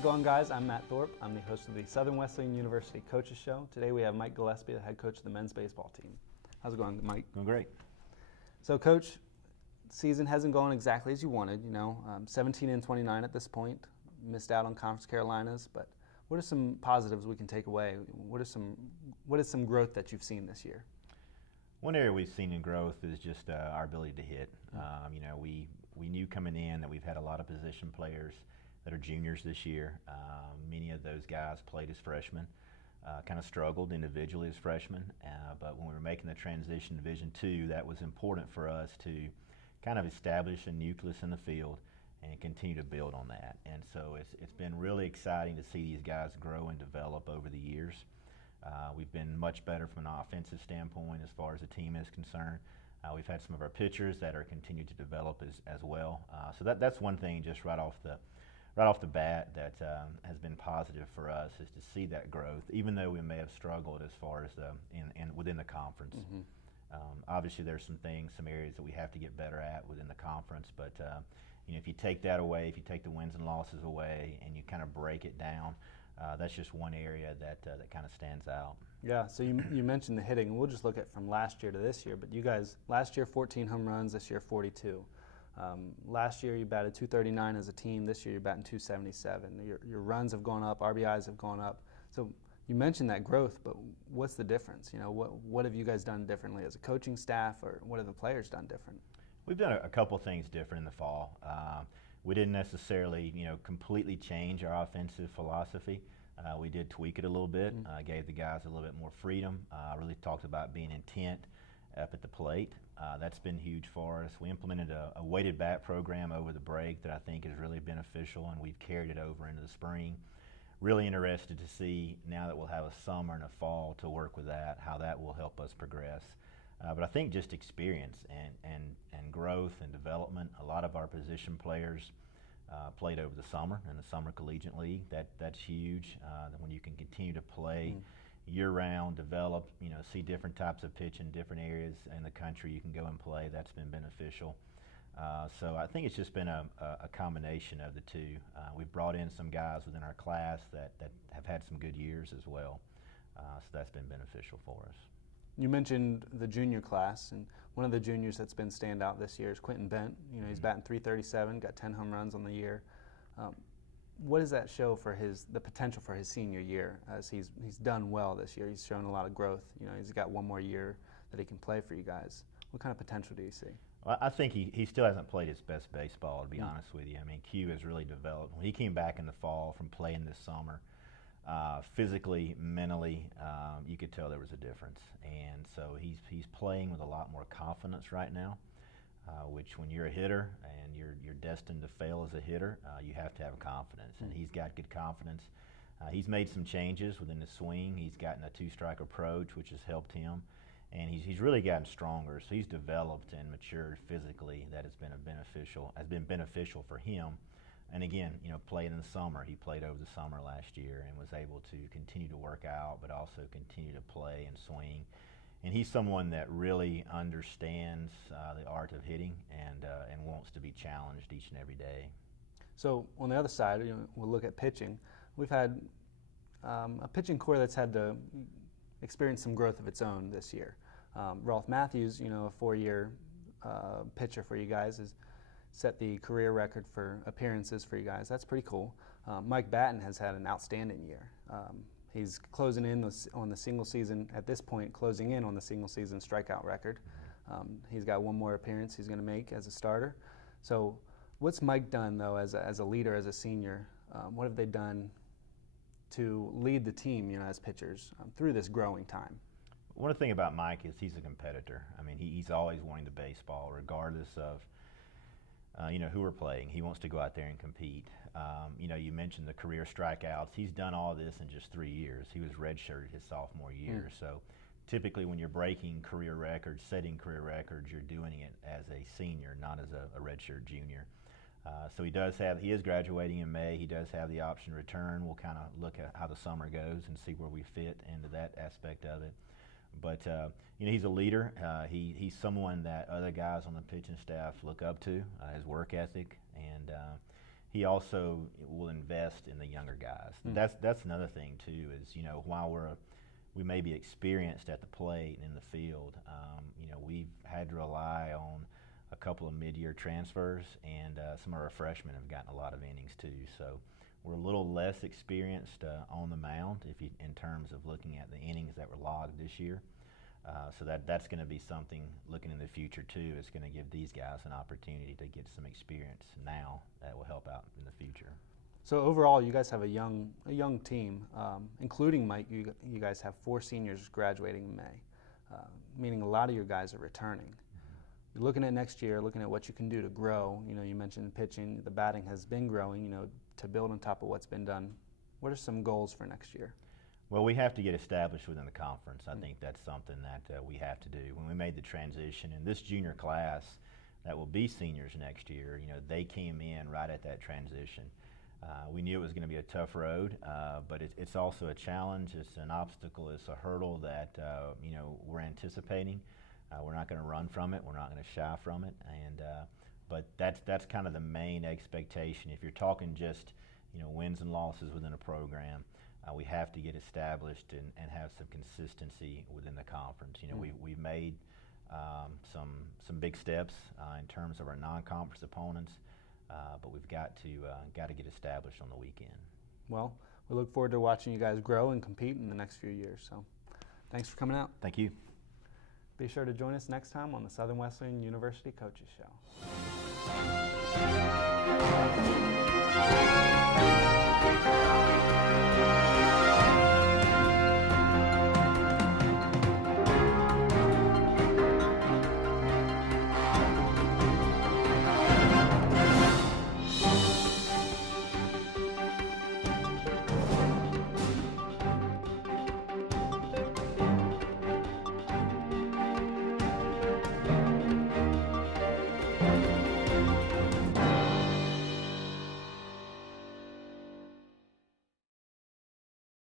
it going, guys? I'm Matt Thorpe. I'm the host of the Southern Wesleyan University Coaches Show. Today we have Mike Gillespie, the head coach of the men's baseball team. How's it going, Mike? Going great. So, Coach, season hasn't gone exactly as you wanted. 17-29 at this point. Missed out on Conference Carolinas, but what are some positives we can take away? What is some growth that you've seen this year? One area we've seen in growth is just our ability to hit. We knew coming in that we've had a lot of position players that are juniors this year. Many of those guys played as freshmen, kind of struggled individually as freshmen, but when we were making the transition to Division II, that was important for us to kind of establish a nucleus in the field and continue to build on that. And so it's been really exciting to see these guys grow and develop over the years. We've been much better from an offensive standpoint as far as the team is concerned. We've had some of our pitchers that are continued to develop as well. So that's one thing just right off the bat that has been positive for us, is to see that growth, even though we may have struggled as far as within the conference. Mm-hmm. Obviously, there's some areas that we have to get better at within the conference, but if you take that away, if you take the wins and losses away, and you kind of break it down, that's just one area that kind of stands out. Yeah, so you mentioned the hitting, and we'll just look at from last year to this year, but you guys, last year 14 home runs, this year 42. Last year you batted .239 as a team, this year you're batting .277. Your runs have gone up, RBIs have gone up. So you mentioned that growth, but what's the difference? What have you guys done differently as a coaching staff, or what have the players done different? We've done a couple things different in the fall. We didn't necessarily, completely change our offensive philosophy. We did tweak it a little bit, gave the guys a little bit more freedom, really talked about being intent up at the plate. That's been huge for us. We implemented a weighted bat program over the break that I think is really beneficial, and we've carried it over into the spring. Really interested to see, now that we'll have a summer and a fall to work with that, how that will help us progress. But I think just experience and growth and development. A lot of our position players played over the summer in the Summer Collegiate League. That's huge. When you can continue to play year-round, develop, see different types of pitch in different areas in the country, you can go and play. That's been beneficial. So I think it's just been a combination of the two. We've brought in some guys within our class that have had some good years as well. So that's been beneficial for us. You mentioned the junior class, and one of the juniors that's been standout this year is Quentin Bent. He's batting .337, got 10 home runs on the year. What does that show for the potential for his senior year, as he's done well this year? He's shown a lot of growth. He's got one more year that he can play for you guys. What kind of potential do you see? Well, I think he still hasn't played his best baseball, to be honest with you. I mean, Q has really developed. When he came back in the fall from playing this summer, physically, mentally, you could tell there was a difference. And so he's playing with a lot more confidence right now, which when you're a hitter and you're destined to fail as a hitter, you have to have confidence. And he's got good confidence. He's made some changes within the swing. He's gotten a two-strike approach, which has helped him. And he's really gotten stronger. So he's developed and matured physically. That has been beneficial for him. And again, played in the summer. He played over the summer last year and was able to continue to work out, but also continue to play and swing. And he's someone that really understands the art of hitting and wants to be challenged each and every day. So on the other side, we'll look at pitching. We've had a pitching core that's had to experience some growth of its own this year. Rolf Matthews, a four-year pitcher for you guys, has set the career record for appearances for you guys. That's pretty cool. Mike Batten has had an outstanding year. He's closing in on the single season, at this point, closing in on the single season strikeout record. He's got one more appearance he's going to make as a starter. So what's Mike done, though, as a leader, as a senior? What have they done to lead the team, as pitchers through this growing time? One thing about Mike is he's a competitor. I mean, he's always wanting the baseball, regardless of who we're playing. He wants to go out there and compete. You mentioned the career strikeouts. He's done all this in just 3 years. He was redshirted his sophomore year. So typically when you're breaking career records, setting career records, you're doing it as a senior, not as a redshirt junior. So he is graduating in May. He does have the option to return. We'll kind of look at how the summer goes and see where we fit into that aspect of it. But he's a leader. He's someone that other guys on the pitching staff look up to. His work ethic, and he also will invest in the younger guys. That's another thing too. Is while we may be experienced at the plate and in the field, we've had to rely on a couple of mid-year transfers, and some of our freshmen have gotten a lot of innings too. So we're a little less experienced on the mound in terms of looking at the innings that were logged this year. So that's going to be something looking in the future too. It's going to give these guys an opportunity to get some experience now that will help out in the future. So overall, you guys have a young team, including Mike. You guys have 4 seniors graduating in May, meaning a lot of your guys are returning. You're looking at next year, looking at what you can do to grow. You mentioned pitching. The batting has been growing. To build on top of what's been done. What are some goals for next year? Well, we have to get established within the conference. I think that's something that we have to do. When we made the transition, in this junior class that will be seniors next year, they came in right at that transition. We knew it was going to be a tough road, but it's also a challenge. It's an obstacle. It's a hurdle that we're anticipating. We're not going to run from it. We're not going to shy from it. But that's kind of the main expectation. If you're talking just wins and losses within a program, we have to get established and have some consistency within the conference. We've made some big steps in terms of our non-conference opponents, but we've got to get established on the weekend. Well, we look forward to watching you guys grow and compete in the next few years. So, thanks for coming out. Thank you. Be sure to join us next time on the Southern Wesleyan University Coaches Show.